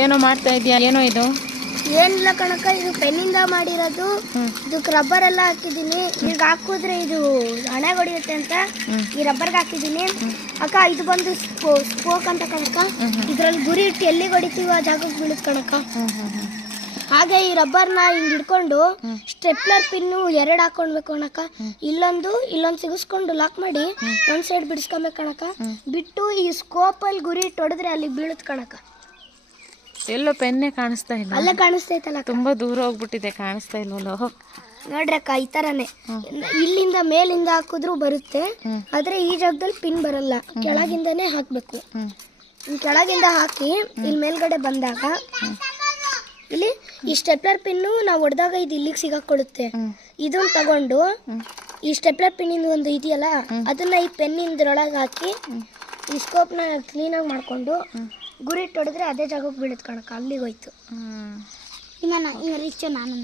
ಏನೋ ಮಾಡ್ತಾ ಇದೀಯಾ? ಏನೋ ಇದು? ಏನಿಲ್ಲ ಕಣಕ್ಕ, ಇದು ಪೆನ್ನಿಂದ ಮಾಡಿರೋದು. ಇದಕ್ಕೆ ರಬ್ಬರ್ ಎಲ್ಲ ಹಾಕಿದ್ದೀನಿ. ಈಗ ಹಾಕಿದ್ರೆ ಇದು ಹಣೆ ಹೊಡಿಯುತ್ತೆ ಅಂತ ಈ ರಬ್ಬರ್ಗೆ ಹಾಕಿದ್ದೀನಿ. ಅಕ್ಕ, ಇದು ಬಂದು ಸ್ಪೋಕ್ ಅಂತ ಕಣಕ್ಕ. ಇದ್ರಲ್ಲಿ ಗುರಿ ಇಟ್ಟು ಎಲ್ಲಿಗೆ ಹೊಡಿತೀವಿ ಆ ಜಾಗಕ್ಕೆ ಬೀಳುತ್ತೆ ಕಣಕ್ಕ. ಹಾಗೆ ಈ ರಬ್ಬರ್ನ ಹಿಂಗೆ ಹಿಡ್ಕೊಂಡು ಸ್ಟೆಪ್ಲರ್ ಪಿನ್ನು 2 ಹಾಕೊಳ್ಬೇಕು ಕಣಕ್ಕ. ಇಲ್ಲೊಂದು ಸಿಗಿಸ್ಕೊಂಡು ಲಾಕ್ ಮಾಡಿ ಒಂದು ಸೈಡ್ ಬಿಡಿಸ್ಕೊಬೇಕು ಕಣಕ್ಕ. ಬಿಟ್ಟು ಈ ಸ್ಕೋಪಲ್ಲಿ ಗುರಿ ಇಟ್ಟು ಹೊಡೆದ್ರೆ ಅಲ್ಲಿ ಬೀಳುತ್ತೆ ಕಣಕ್ಕ. ಎಲ್ಲೋ ಪೆನ್ನೇ ಕಾಣಿಸ್ತಾ ಇಲ್ಲ. ಅಲ್ಲೇ ಕಾಣಿಸ್ತೈತಲ್ಲ, ತುಂಬಾ ದೂರ ಹೋಗ್ಬಿಟ್ಟಿದೆ, ಕಾಣಿಸ್ತಾ ಇಲ್ವಲ್ಲೋ. ನೋಡ್ರಿ ಅಕ್ಕ, ಈ ತರನೇ ಇಲ್ಲಿಂದ ಮೇಲಿಂದ ಹಾಕಿದ್ರು ಬರುತ್ತೆ. ಆದ್ರೆ ಈ ಜಾಗದಲ್ಲಿ ಪಿನ್ ಬರಲ್ಲ, ಕೆಳಗಿಂದಾನೇ ಹಾಕ್ಬೇಕು. ಕೆಳಗಿಂದ ಹಾಕಿ ಇಲ್ಲಿ ಮೇಲ್ಗಡೆ ಬಂದಾಗ ಇಲ್ಲಿ ಈ ಸ್ಟೆಪ್ಲರ್ ಪಿನ್ನು ನಾವು ಹೊಡೆದಾಗ ಇದು ಇಲ್ಲಿಗೆ ಸಿಗಾಕೊಳ್ಳುತ್ತೆ. ಇದನ್ನ ತಗೊಂಡು ಈ ಸ್ಟೆಪ್ಲರ್ ಪಿನ್ನಿಂದ ಒಂದು ಇದೆಯಲ್ಲ, ಅದನ್ನ ಈ ಪೆನ್ನಿಂದ್ರೊಳಗೆ ಹಾಕಿ ಈ ಸ್ಕೋಪ್ನ ಕ್ಲೀನಾಗಿ ಮಾಡಿಕೊಂಡು ಗುರಿ ಇಟ್ಟು ಹೊಡೆದ್ರೆ ಅದೇ ಜಾಗಕ್ಕೆ ಬೀಳುತ್ತೆ ಕಣಕ್ಕ. ಅಲ್ಲಿಗೆ ಹೋಯ್ತು. ಇನ್ನ ರಿಚ್ ನಾನು